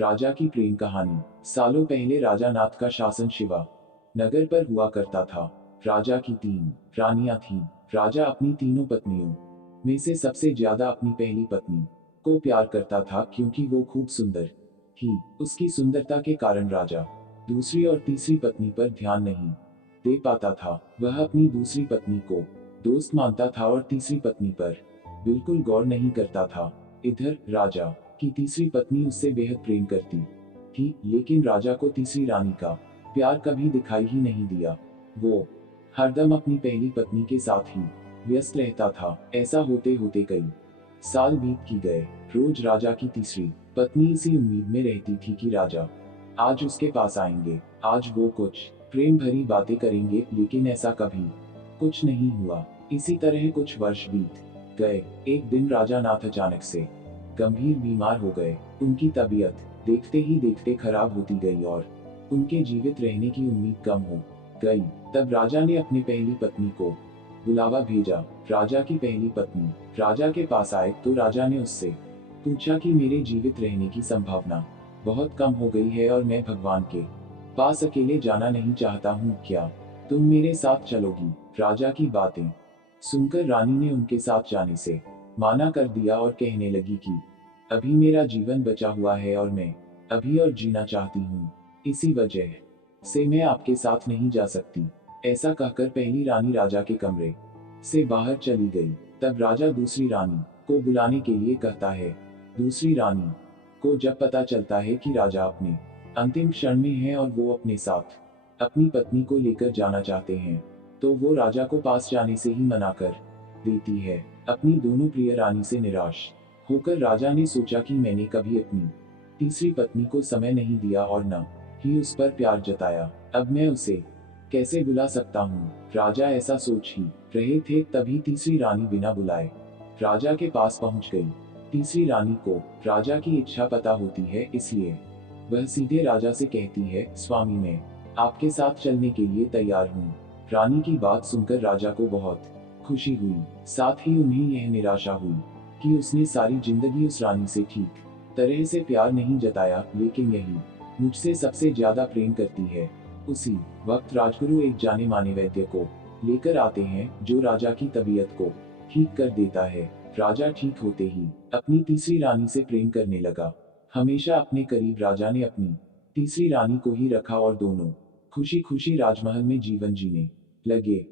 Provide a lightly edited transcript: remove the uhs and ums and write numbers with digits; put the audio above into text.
राजा की प्रेम कहानी। सालों पहले राजा नाथ का शासन शिवा नगर पर हुआ करता था। राजा की 3 रानियां थीं। राजा अपनी तीनों पत्नियों में से सबसे ज्यादा अपनी पहली पत्नी को प्यार करता था, क्योंकि वो खूब सुंदर थी। उसकी सुंदरता के कारण राजा दूसरी और तीसरी पत्नी पर ध्यान नहीं दे पाता था। वह अपनी दूसरी पत्नी को दोस्त मानता था और तीसरी पत्नी पर बिल्कुल गौर नहीं करता था। इधर राजा की तीसरी पत्नी उससे बेहद प्रेम करती थी, लेकिन राजा को तीसरी रानी का प्यार कभी दिखाई ही नहीं दिया। वो हरदम अपनी पहली पत्नी के साथ ही व्यस्त रहता था। ऐसा होते होते कई साल बीत की गए। रोज राजा की तीसरी पत्नी इसी उम्मीद में रहती थी कि राजा आज उसके पास आएंगे, आज वो कुछ प्रेम भरी बातें करेंगे, लेकिन ऐसा कभी कुछ नहीं हुआ। इसी तरह कुछ वर्ष बीत गए। एक दिन राजा नाथ अचानक से गंभीर बीमार हो गए। उनकी तबीयत देखते ही देखते खराब होती गई और उनके जीवित रहने की उम्मीद कम हो गई। तब राजा ने अपनी पहली पत्नी को बुलावा भेजा। राजा की पहली पत्नी राजा के पास आए तो राजा ने उससे पूछा कि मेरे जीवित रहने की संभावना बहुत कम हो गई है और मैं भगवान के पास अकेले जाना नहीं चाहता हूँ, क्या तुम मेरे साथ चलोगी? राजा की बातें सुनकर रानी ने उनके साथ जाने से माना कर दिया और कहने लगी कि अभी मेरा जीवन बचा हुआ है और मैं अभी और जीना चाहती हूँ, इसी वजह से मैं आपके साथ नहीं जा सकती। ऐसा कहकर पहली रानी राजा के कमरे से बाहर चली गई। तब राजा दूसरी रानी को बुलाने के लिए कहता है। दूसरी रानी को जब पता चलता है कि राजा अपने अंतिम क्षण में है और वो अपने साथ अपनी पत्नी को लेकर जाना चाहते हैं, तो वो राजा को पास जाने से ही मना कर देती है। अपनी दोनों प्रिय रानी से निराश होकर राजा ने सोचा कि मैंने कभी अपनी तीसरी पत्नी को समय नहीं दिया और न ही उस पर प्यार जताया, अब मैं उसे कैसे बुला सकता हूँ। राजा ऐसा सोच ही रहे थे, तभी तीसरी रानी बिना बुलाए राजा के पास पहुंच गई। तीसरी रानी को राजा की इच्छा पता होती है, इसलिए वह सीधे राजा से कहती है, स्वामी मैं आपके साथ चलने के लिए तैयार हूँ। रानी की बात सुनकर राजा को बहुत खुशी हुई, साथ ही उन्हें यह निराशा हुई कि उसने सारी जिंदगी उस रानी से ठीक तरह से प्यार नहीं जताया, लेकिन यही मुझसे सबसे ज्यादा प्रेम करती है। उसी वक्त राजगुरु एक जाने माने वैद्य को लेकर आते हैं, जो राजा की तबीयत को ठीक कर देता है। राजा ठीक होते ही अपनी तीसरी रानी से प्रेम करने लगा। हमेशा अपने करीब राजा ने अपनी तीसरी रानी को ही रखा और दोनों खुशी खुशी राजमहल में जीवन जीने लगे।